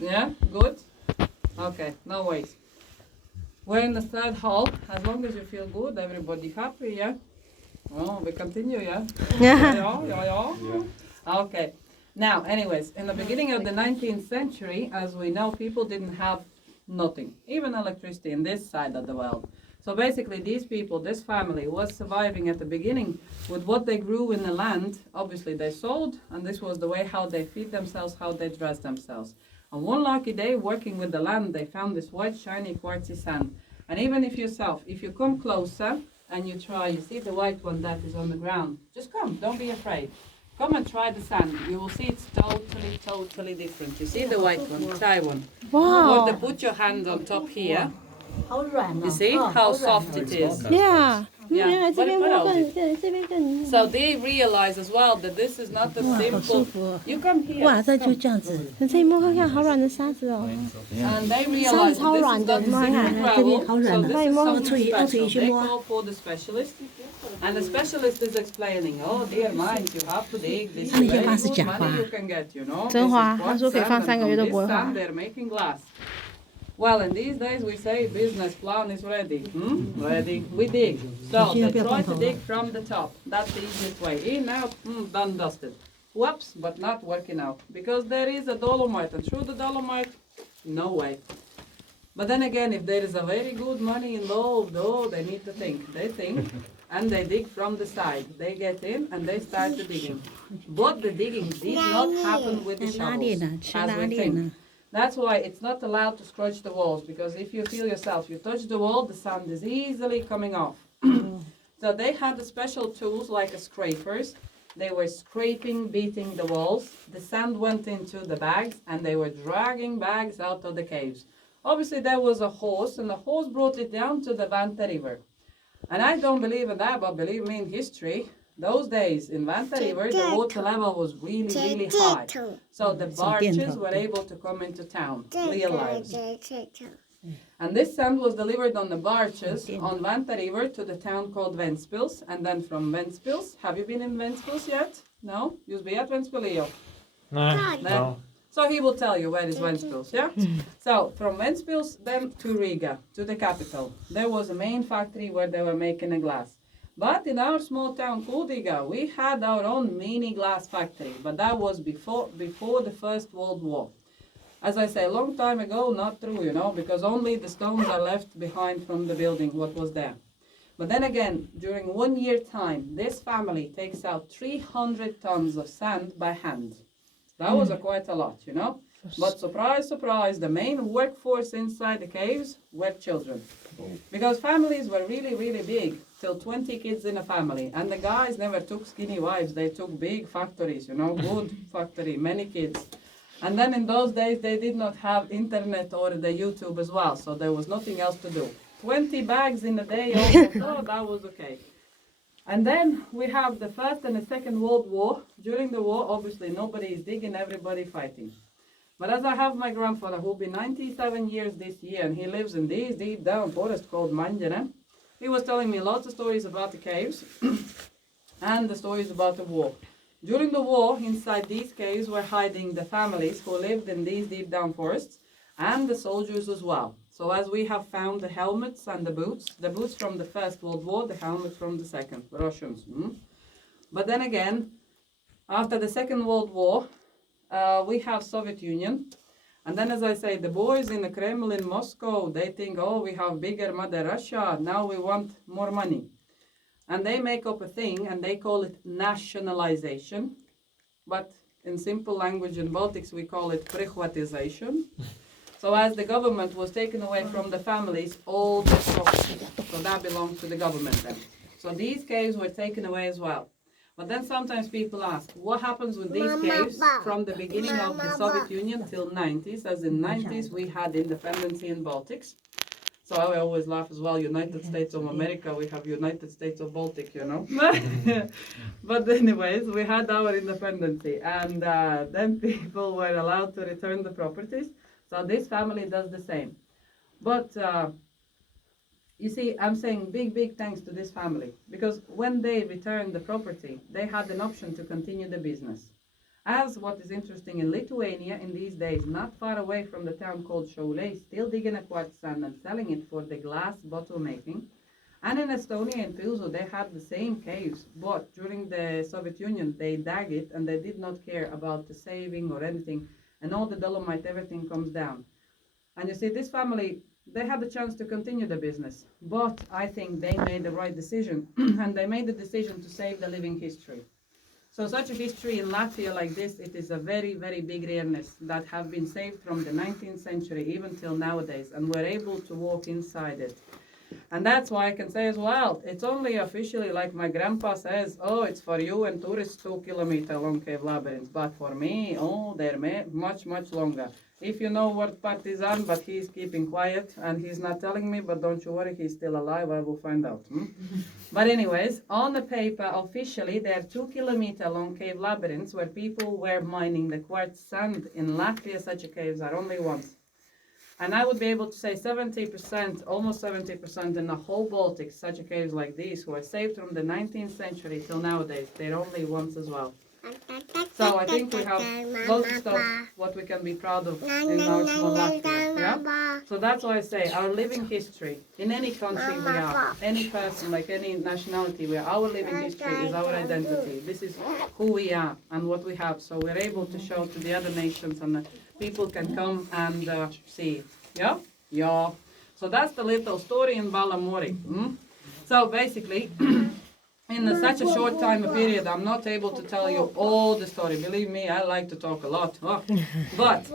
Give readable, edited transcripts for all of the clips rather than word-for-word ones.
Yeah, good? Okay, no worries. We're in the third hall. As long as you feel good, everybody happy, yeah? Oh, we continue, yeah? Yeah. Okay. Now, anyways, in the beginning of the 19th century, as we know, people didn't have nothing, even electricity in this side of the world. So basically, these people, this family, was surviving at the beginning with what they grew in the land. Obviously, they sold, and this was the way how they feed themselves, how they dress themselves. On one lucky day, working with the land, they found this white, shiny, quartzy sand. And even if you come closer and you try, you see the white one that is on the ground, just come, don't be afraid. Come and try the sand. You will see it's totally different. You see the white one, try one. Wow. Or put your hand on top here. 好软哦 You see how soft it is. Yeah. Yeah, 这边 but 这边更 So they realize as well that this is not a 哇，好舒 simple. 服哦！ You come here. 哇，这就这样子，这里摸看看，好软的沙子哦。 And they realize超 that 软 this 的， is not 妈呀 simple 这边 gravel. 好软 So 的， this 那 is 你摸 something 吹一 special. 去 They 摸。 call for the specialist, and the specialist is explaining, oh dear mind, you have to dig. This is 那些 very 话是 good 假话。 money you can get, you know. 真话， This is 他说可以 quartz 放 sand, 3个 and 月 from 都不会 this 坏 sand。they're making glass. Well, in these days we say business plan is ready. Ready. We dig. So they try to dig from the top. That's the easiest way. In, out, done, dusted. Whoops, but not working out. Because there is a dolomite, and through the dolomite, no way. But then again, if there is a very good money involved, oh, they need to think. They think, and they dig from the side. They get in, and they start the digging. But the digging did not happen with the 拉链 shovels, 呢？吃 as 拉 we 链 think. 呢？ That's why it's not allowed to scratch the walls, because if you feel yourself, you touch the wall, the sand is easily coming off. So they had the special tools like scrapers. They were scraping, beating the walls. The sand went into the bags, and they were dragging bags out of the caves. Obviously, there was a hose, and the hose brought it down to the Vanta River. And I don't believe in that, but believe me, in history, those days in Vanta River, the water level was really high. So the barges were able to come into town, real lives. And this sand was delivered on the barges on Vanta River to the town called Ventspils. And then from Ventspils, have you been in Ventspils yet? No? You've been at Ventspils? No. So he will tell you where is Ventspils, yeah? So from Ventspils then to Riga, to the capital. There was a main factory where they were making a glass. But in our small town called Riga, we had our own mini glass factory, but that was before the First World War. As I say, a long time ago, not true, you know, because only the stones are left behind from the building, what was there. But then again, during 1 year time, this family takes out 300 tons of sand by hand. That was quite a lot, you know. But surprise, surprise, the main workforce inside the caves were children. Because families were really big, till 20 kids in a family. And the guys never took skinny wives, they took big factories, you know, good factory, many kids. And then in those days, they did not have internet or the YouTube as well, so there was nothing else to do. 20 bags in a day, oh, that was okay. And then we have the First and the Second World War. During the war, obviously, nobody is digging, everybody fighting. But as I have my grandfather, who will be 97 years this year, and he lives in this deep down forest called Manjana, he was telling me lots of stories about the caves and the stories about the war. During the war, inside these caves were hiding the families who lived in these deep down forests, and the soldiers as well. So as we have found the helmets and the boots from the First World War, the helmets from the Second, Russians. But then again, after the Second World War, we have Soviet Union. And then, as I say, the boys in the Kremlin, Moscow, they think, oh, we have bigger Mother Russia, now we want more money. And they make up a thing, and they call it nationalization. But in simple language in Baltics, we call it prihvatization. So as the government was taken away from the families, all the property, so that belonged to the government then. So these caves were taken away as well. But then sometimes people ask, what happens with these caves from the beginning of the Soviet Union till 90s? As in 90s, we had independence in Baltics. So I always laugh as well, United States of America, we have United States of Baltic, you know. But anyways, we had our independence, and then people were allowed to return the properties. So this family does the same. But you see, I'm saying big thanks to this family, because when they returned the property, they had an option to continue the business. As what is interesting in Lithuania in these days, not far away from the town called Šiauliai, still digging a quartz sand and selling it for the glass bottle making. And in Estonia, in Pilzu, they had the same caves, but during the Soviet Union, they dug it and they did not care about the saving or anything. And all the dolomite, everything comes down. And you see, this family, they had the chance to continue the business, but I think they made the right decision, and they made the decision to save the living history. So such a history in Latvia like this, it is a very, very big rareness that have been saved from the 19th century even till nowadays, and we're able to walk inside it. And that's why I can say as well, it's only officially, like my grandpa says, oh, it's for you and tourists 2-kilometer long cave labyrinth. But for me, oh, they're much, much longer. If you know what part is on, but he's keeping quiet and he's not telling me, but don't you worry, he's still alive, I will find out. But anyways, on the paper, officially, there are 2-kilometer long cave labyrinths where people were mining the quartz sand. In Latvia, such caves are only once. And I would be able to say 70%, almost 70% in the whole Baltic, such caves like these, who are saved from the 19th century till nowadays. They're only once as well. So I think we have lots of stuff what we can be proud of in our small Latvia. Yeah? So that's why I say our living history, in any country we are, any person, like any nationality we are, our living history is our identity. This is who we are and what we have. So we're able to show to the other nations, and people can come and see it. Yeah? Yeah. So that's the little story in Balamori. So basically, in such a short time period, I'm not able to tell you all the story. Believe me, I like to talk a lot. But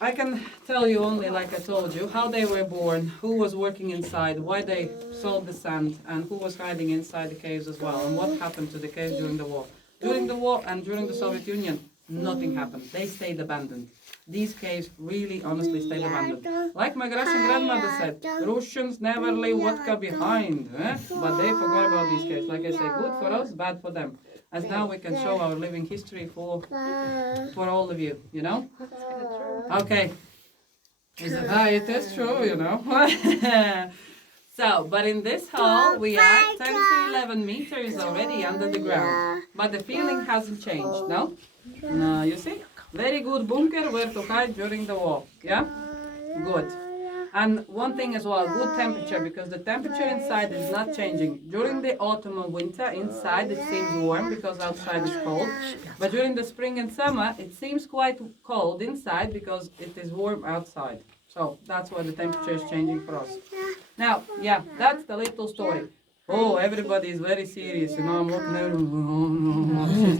I can tell you only, like I told you, how they were born, who was working inside, why they sold the sand, and who was hiding inside the caves as well, and what happened to the caves during the war. During the war and during the Soviet Union, nothing happened. They stayed abandoned. These caves really, honestly, stayed abandoned. Like my Russian grandmother said, Russians never leave vodka behind. But they forgot about these caves. Like I say, good for us, bad for them. As now we can show our living history for all of you, you know? Okay. It is true, you know. So, but in this hall, we are 10 to 11 meters already under the ground. But the feeling hasn't changed, no? No, you see? Very good bunker where to hide during the war. Yeah? Good. And one thing as well, good temperature, because the temperature inside is not changing. During the autumn and winter, inside it seems warm because outside is cold. But during the spring and summer, it seems quite cold inside because it is warm outside. So that's why the temperature is changing for us. Now, yeah, that's the little story. Oh, everybody is very serious, you know, I'm looking at them.